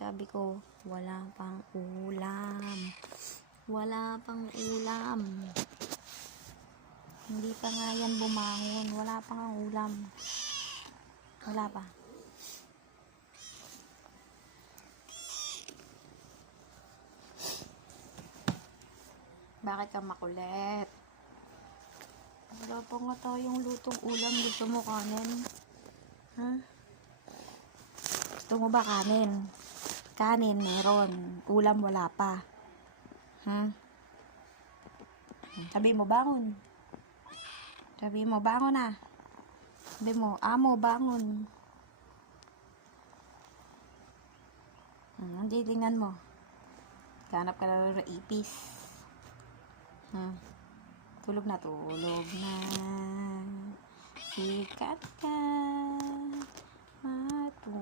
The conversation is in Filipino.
Sabi ko, wala pang ulam. Wala pang ulam. Hindi pa nga yan bumangon. Wala pang ang ulam. Wala pa. Bakit ka makulit? Wala pa nga tayong lutong ulam. Gusto mo kanin? Ha? Gusto mo ba kanin? Kanin meron. Ulam wala pa. Ha? Sabi mo bangon. Sabi mo bangon na. Sabi mo, amo bangon. Hindi, tingnan mo. Ganap ka na ng ipis. Tulog na, tulog na. Sikat ka.